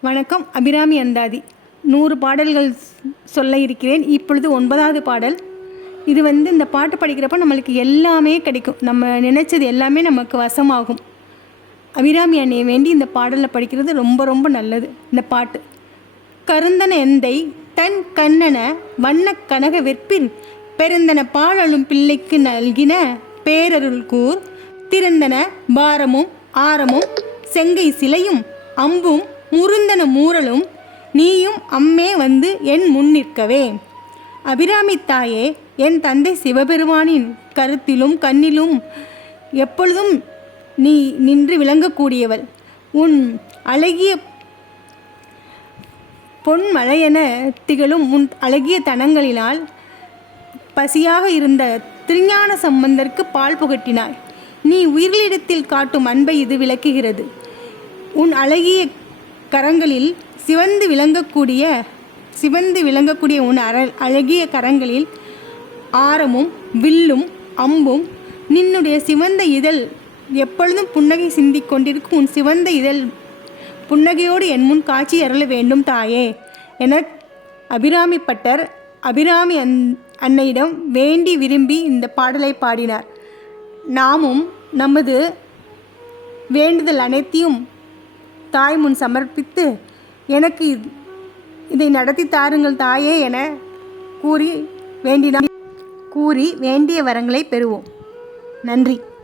வணக்கம் அபிராமி அந்தாதி. நூறு பாடல்கள் சொல்ல இருக்கிறேன். இப்பொழுது ஒன்பதாவது பாடல். இது வந்து இந்த பாட்டு படிக்கிறப்ப நம்மளுக்கு எல்லாமே கிடைக்கும். நம்ம நினைச்சது எல்லாமே நமக்கு வசமாகும். அபிராமி அண்ணையை வேண்டி இந்த பாடலை படிக்கிறது ரொம்ப ரொம்ப நல்லது இந்த பாட்டு. கருந்தன எந்தை தன் கண்ணன வண்ணக் கனக வெற்பின் பெருந்தன பாழலும் பிள்ளைக்கு நல்கின பேரருள் கூர் திறந்தன பாரமும் ஆரமும் செங்கை சிலையும் அம்பும் முருந்தன மூரலும் நீயும் அம்மே வந்து என் முன் நிற்கவே. அபிராமி தாயே என் தந்தை சிவபெருமானின் கருத்திலும் கண்ணிலும் எப்பொழுதும் நீ நின்று விளங்கக்கூடியவள். உன் அழகிய பொன்மழையென திகழும் உன் அழகிய தனங்களினால் பசியாக இருந்த திருஞான சம்பந்தருக்கு பால் புகட்டினாய். நீ உயிர்களிடத்தில் காட்டும் அன்பை இது விளக்குகிறது. உன் அழகிய கரங்களில் சிவந்து விளங்கக்கூடிய சிவந்து விளங்கக்கூடிய உன் அர அழகிய கரங்களில் ஆரமும் வில்லும் அம்பும் நின்னுடைய சிவந்த இதழ் எப்பொழுதும் புன்னகை சிந்திக் கொண்டிருக்கும் உன் சிவந்த இதழ் புன்னகையோடு என் முன் காட்சி அருள வேண்டும் தாயே என அபிராமி பட்டர் அபிராமி அன் அன்னையிடம் வேண்டி விரும்பி இந்த பாடலை பாடினார். நாமும் நமது வேண்டுதல் அனைத்தையும் தாய் முன் சமர்ப்பித்து எனக்கு இதை நடத்தி தாருங்கள் தாயே என கூறி வேண்டினார் கூறி வேண்டிய வரங்களை பெறுவோம். நன்றி.